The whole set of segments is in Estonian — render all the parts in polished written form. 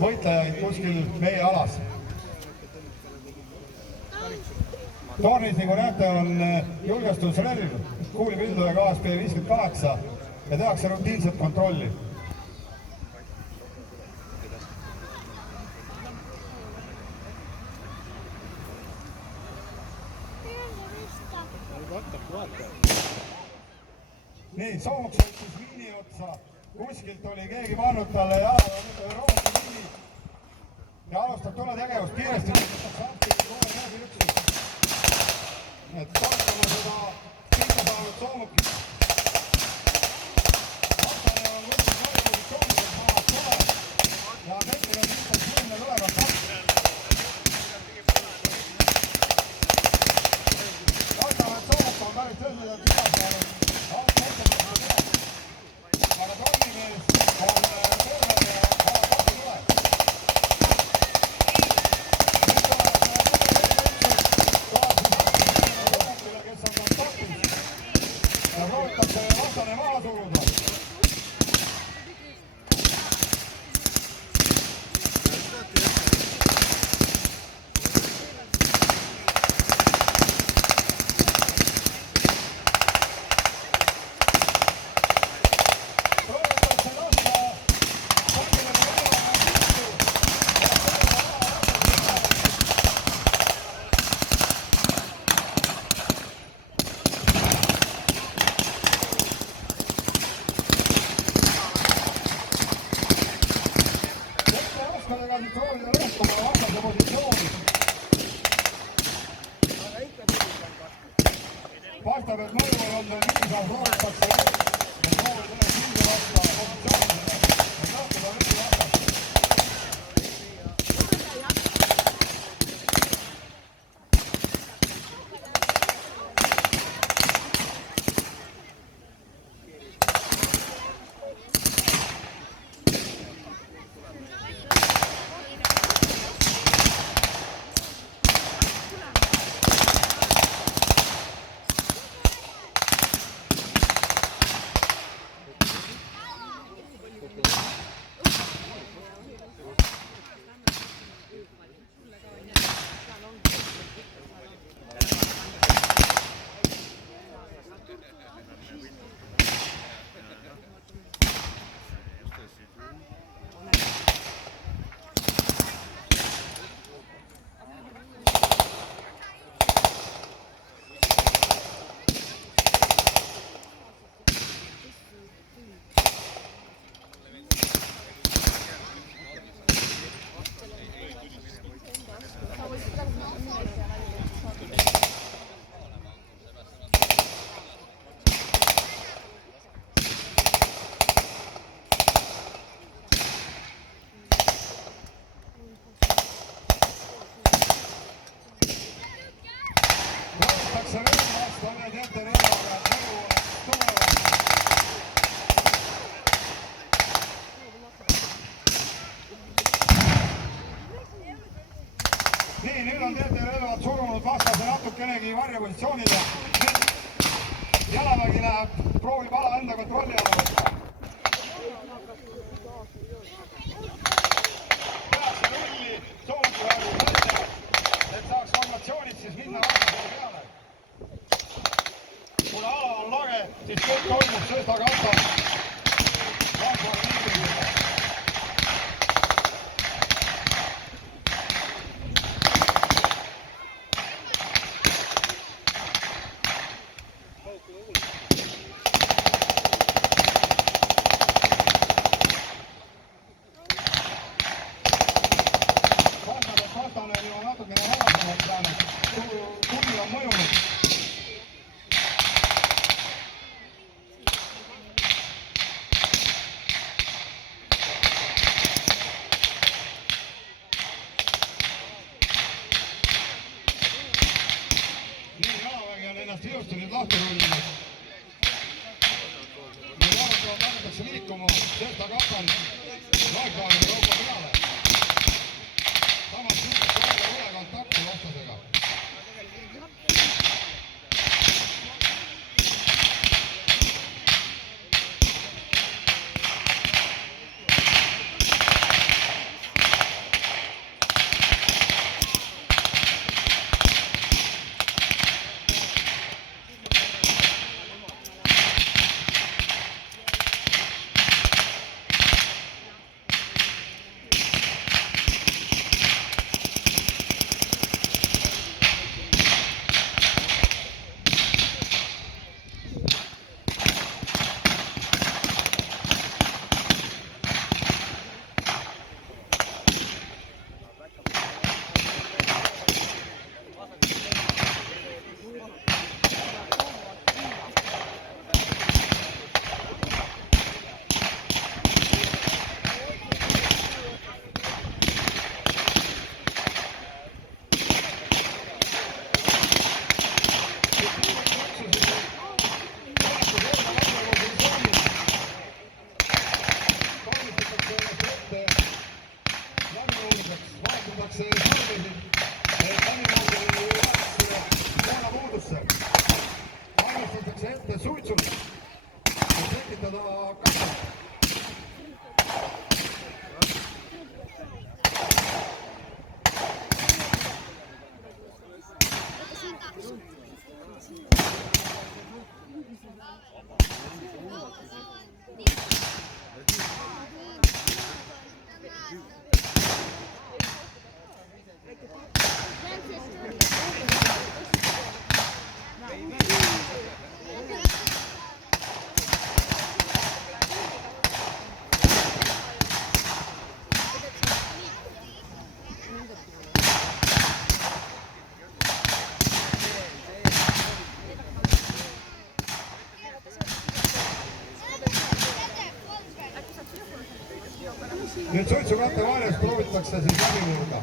võitlejaid kuskil meie alas. Tornis, nagu näete, on julgestusrelv, kuulipilduja KSP 58 ja tehakse rutiinset kontrolli. Nii, soomuk sõitis miini otsa, kuskilt oli keegi pannud talle jalaga rooti miini ja alustab tuletegevust kiiresti. Et toetama seda pinda saanud soomukit. Vastane on võtnud positsioonides maast tule ja tekkinud lihtsalt silme tulevad vastane. Vastame, et soomuk on päris tõsiselt üles jäänud. Aga tornimees on terve ja saab vastu tule. Kes on kontaktis ja proovitakse vastane maha suruda. Paistab, et mõju on olnud viisav, proovitakse et proovi tuleb hilja vasta positsioonidele ja nähtada veidi vastast. Nii, nüüd on TT-relvad surunud vastase natukenegi varjepositsioonile. Jalavägi läheb, proovib ala enda kontrolli alla võtta. Tehakse rulli, soomuti väärib mõte, et saaks formatsioonid siis minna vastasele peale. Kuna ala on lage, siis kõik toimub söösta kanta. Vaatavad liikumisega. soovisid, et animaalide puudusse. Valmistatakse ette suitsud, et tekitada kasvu. Nüüd suitsukatte vahelist proovitakse siis läbi murda.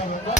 Valga